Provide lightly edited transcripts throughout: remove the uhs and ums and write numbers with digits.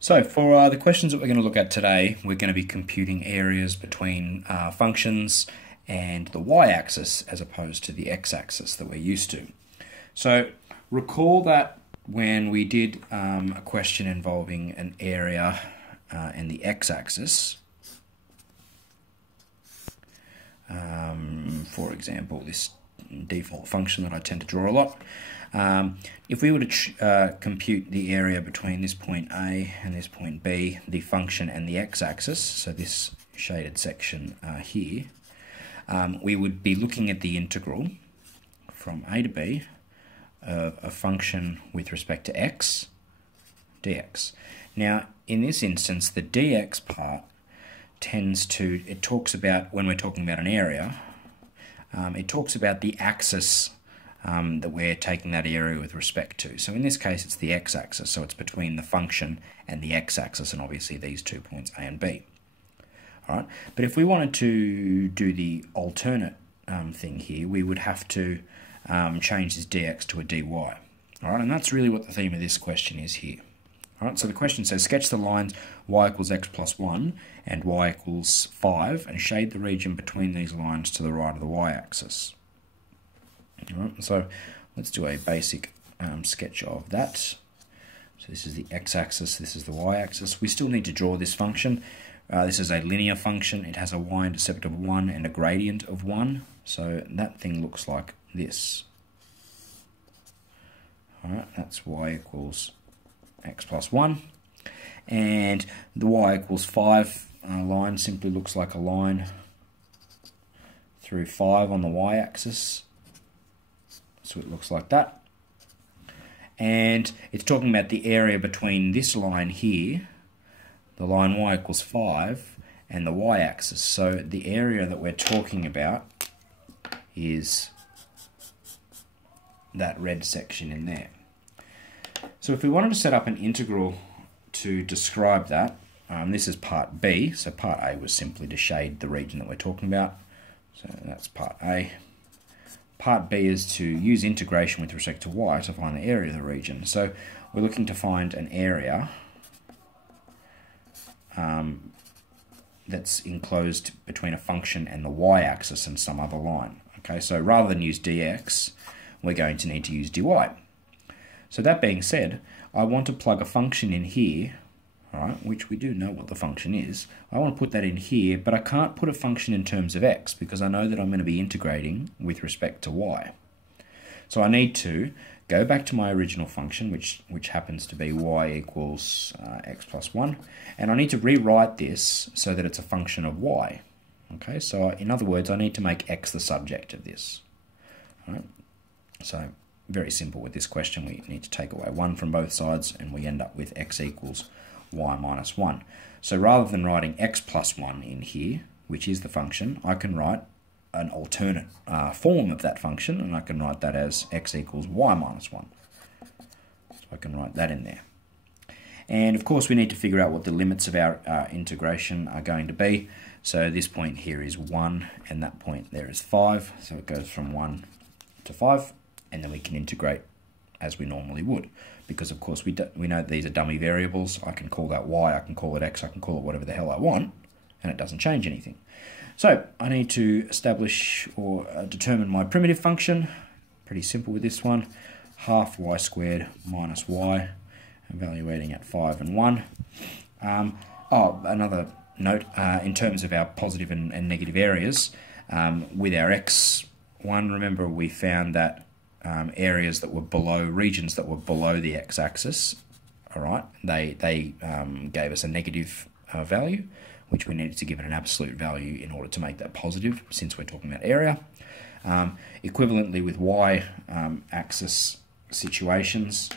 So for the questions that we're going to look at today, we're going to be computing areas between functions and the y-axis as opposed to the x-axis that we're used to. So recall that when we did a question involving an area and the x-axis, for example, this default function that I tend to draw a lot, if we were to compute the area between this point A and this point B, the function and the x-axis, so this shaded section here, we would be looking at the integral from A to B of a function with respect to x, dx. Now, in this instance, the dx part it talks about, when we're talking about an area, it talks about the axis that we're taking that area with respect to. So in this case, it's the x-axis, so it's between the function and the x-axis, and obviously these 2 points A and B. All right, but if we wanted to do the alternate thing here, we would have to change this dx to a dy. All right, and that's really what the theme of this question is here. All right, so the question says, sketch the lines y equals x plus 1 and y equals 5 and shade the region between these lines to the right of the y-axis. All right, so let's do a basic sketch of that. So this is the x-axis, this is the y-axis. We still need to draw this function. This is a linear function. It has a y-intercept of 1 and a gradient of 1. So that thing looks like this. All right, that's y equals x plus 1. And the y equals 5 line simply looks like a line through 5 on the y-axis. So it looks like that. And it's talking about the area between this line here, the line y equals 5, and the y-axis. So the area that we're talking about is that red section in there. So if we wanted to set up an integral to describe that, this is part B. So part A was simply to shade the region that we're talking about. So that's part A. Part B is to use integration with respect to y to find the area of the region. So we're looking to find an area that's enclosed between a function and the y-axis and some other line. Okay, so rather than use dx, we're going to need to use dy. So that being said, I want to plug a function in here, all right, which we do know what the function is. I want to put that in here, but I can't put a function in terms of x because I know that I'm going to be integrating with respect to y. So I need to go back to my original function, which happens to be y equals x plus 1, and I need to rewrite this so that it's a function of y. Okay, so in other words, I need to make x the subject of this. All right, so very simple with this question. We need to take away 1 from both sides, and we end up with x equals y minus 1. So rather than writing x plus 1 in here, which is the function, I can write an alternate form of that function, and I can write that as x equals y minus 1. So I can write that in there. And of course we need to figure out what the limits of our integration are going to be. So this point here is 1, and that point there is 5. So it goes from 1 to 5, and then we can integrate as we normally would. Because of course we know that these are dummy variables. I can call that y, I can call it x, I can call it whatever the hell I want, and it doesn't change anything. So I need to establish or determine my primitive function. Pretty simple with this one. Half y squared minus y, evaluating at 5 and 1. Another note, in terms of our positive and negative areas, with our x1, remember we found that areas that were below, regions that were below the x-axis, all right, they gave us a negative value, which we needed to give it an absolute value in order to make that positive, since we're talking about area. Equivalently with y-axis situations,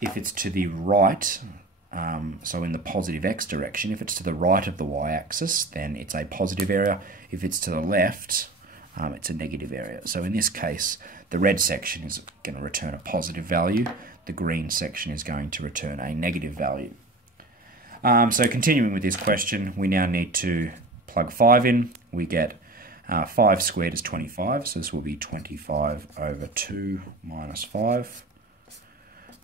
if it's to the right, so in the positive x direction, if it's to the right of the y-axis, then it's a positive area. If it's to the left, it's a negative area. So in this case, the red section is going to return a positive value. The green section is going to return a negative value. So continuing with this question, we now need to plug 5 in. We get 5 squared is 25, so this will be 25 over 2 minus 5.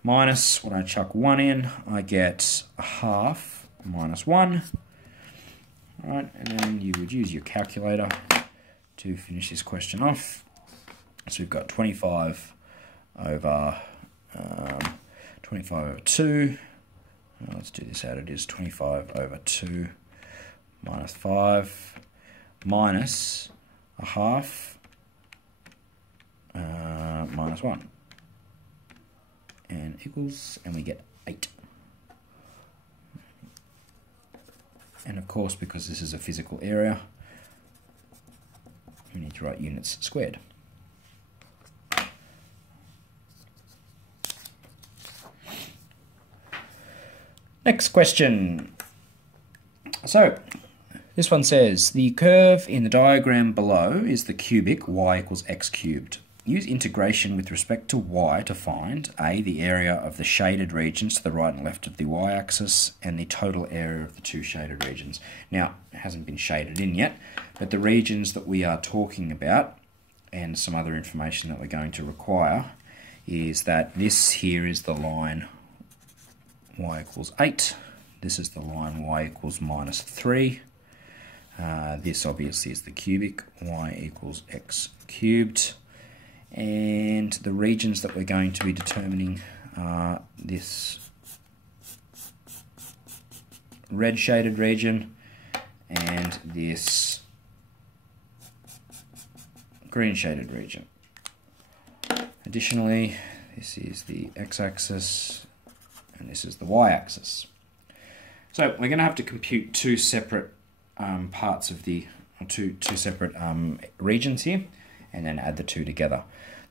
minus, when I chuck 1 in, I get a half minus 1. All right, and then you would use your calculator to finish this question off. So we've got 25 over 2. Let's do this out. It is 25 over 2 minus 5 minus a half minus 1. And equals, and we get 8. And of course, because this is a physical area, we need to write units squared. Next question. So, this one says, the curve in the diagram below is the cubic y equals x cubed. Use integration with respect to y to find A, the area of the shaded regions to the right and left of the y-axis, and the total area of the two shaded regions. Now, it hasn't been shaded in yet, but the regions that we are talking about, and some other information that we're going to require, is that this here is the line y equals 8. This is the line y equals minus 3. This obviously is the cubic, y equals x cubed. And the regions that we're going to be determining are this red shaded region and this green shaded region. Additionally, this is the x-axis and this is the y-axis. So we're going to have to compute two separate parts of the two separate regions here, and then add the two together.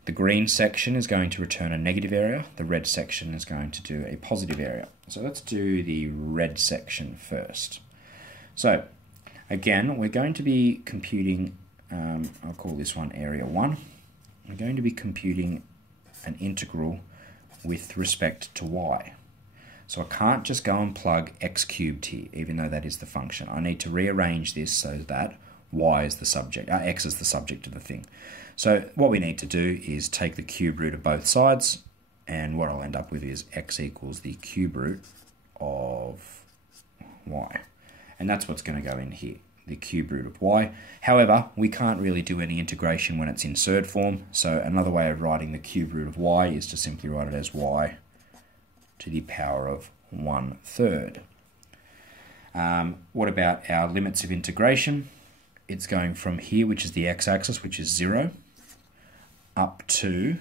The green section is going to return a negative area. The red section is going to do a positive area. So let's do the red section first. So again, we're going to be computing, I'll call this one area 1. We're going to be computing an integral with respect to y. So I can't just go and plug x cubed here, even though that is the function. I need to rearrange this so that y is the subject, x is the subject of the thing. So what we need to do is take the cube root of both sides, and what I'll end up with is x equals the cube root of y. And that's what's going to go in here, the cube root of y. However, we can't really do any integration when it's in surd form, so another way of writing the cube root of y is to simply write it as y to the power of 1/3. What about our limits of integration? It's going from here, which is the x-axis, which is 0, up to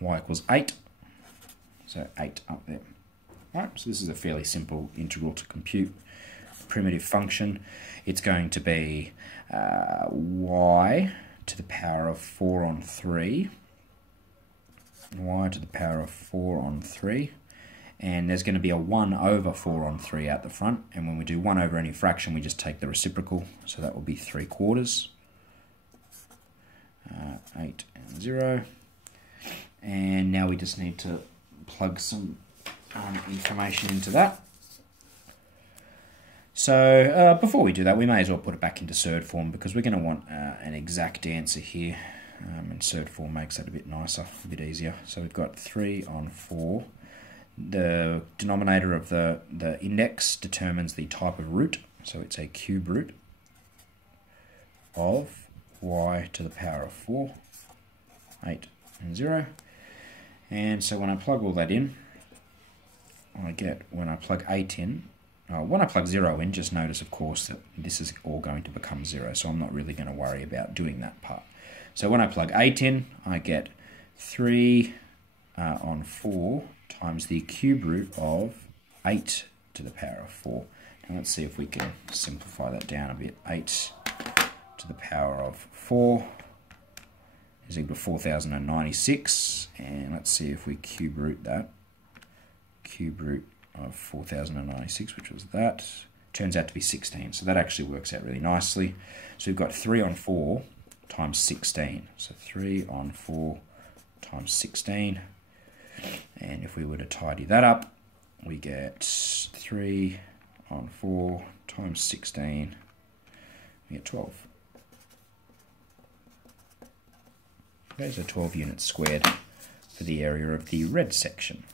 y equals 8. So 8 up there. All right, so this is a fairly simple integral to compute. Primitive function. It's going to be y to the power of 4 on 3. Y to the power of 4 on 3. And there's going to be a 1 over 4 on 3 out the front, and when we do 1 over any fraction, we just take the reciprocal, so that will be 3/4. 8 and 0. And now we just need to plug some information into that. So before we do that, we may as well put it back into surd form, because we're going to want an exact answer here, and surd form makes that a bit nicer, a bit easier. So we've got 3 on 4. The denominator of the index determines the type of root, so it's a cube root of y to the power of 4, 8 and 0. And so when I plug all that in, I get, when I plug 8 in, when I plug 0 in, just notice of course that this is all going to become 0, so I'm not really going to worry about doing that part. So when I plug 8 in, I get 3 on 4 times the cube root of 8 to the power of 4. Now let's see if we can simplify that down a bit. 8 to the power of 4 is equal to 4096, and let's see if we cube root that. Cube root of 4096, which was that, turns out to be 16, so that actually works out really nicely. So we've got 3 on 4 times 16, so 3 on 4 times 16. And if we were to tidy that up, we get 3 on 4 times 16, we get 12. Okay, so 12 units squared for the area of the red section.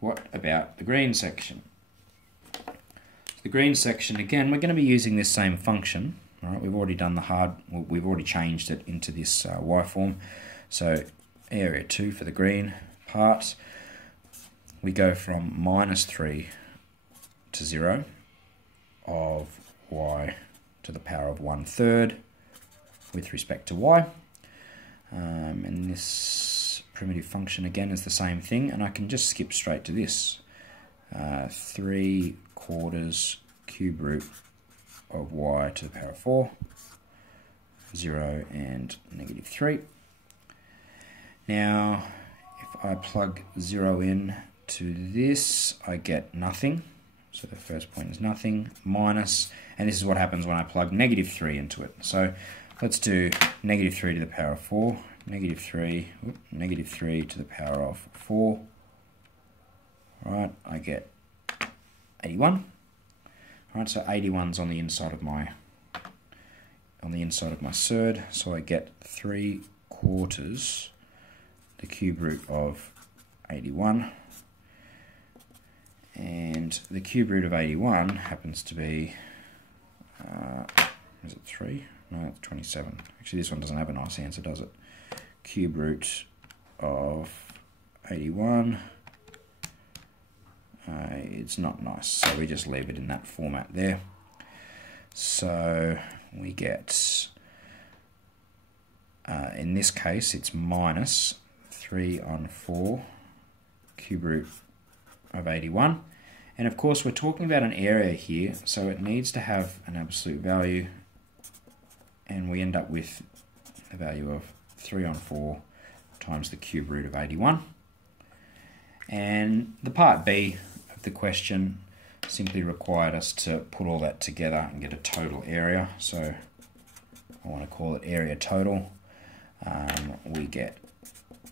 What about the green section? The green section, again, we're going to be using this same function. All right, we've already done we've already changed it into this y form. So area 2 for the green part, we go from -3 to 0 of y to the power of 1/3 with respect to y. And this primitive function again is the same thing, and I can just skip straight to this. 3/4 cube root of y to the power of 4, 0 and -3. Now, if I plug 0 in to this, I get nothing. So the first point is nothing, minus, and this is what happens when I plug -3 into it. So let's do -3 to the power of 4, -3 to the power of 4. Right, I get 81. Right, so 81's on the inside of my surd, so I get 3/4 the cube root of 81, and the cube root of 81 happens to be is it 3? No, it's 27. Actually, this one doesn't have a nice answer, does it? Cube root of 81. It's not nice, so we just leave it in that format there. So we get, in this case, it's minus 3/4 cube root of 81. And of course, we're talking about an area here, so it needs to have an absolute value, and we end up with a value of 3/4 times the cube root of 81. And the part B of the question simply required us to put all that together and get a total area. So I want to call it area total. We get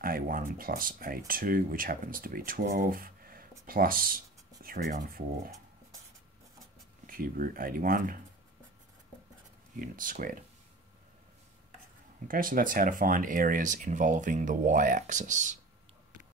A1 plus A2, which happens to be 12, plus 3/4 cube root 81 units squared. Okay, so that's how to find areas involving the y-axis.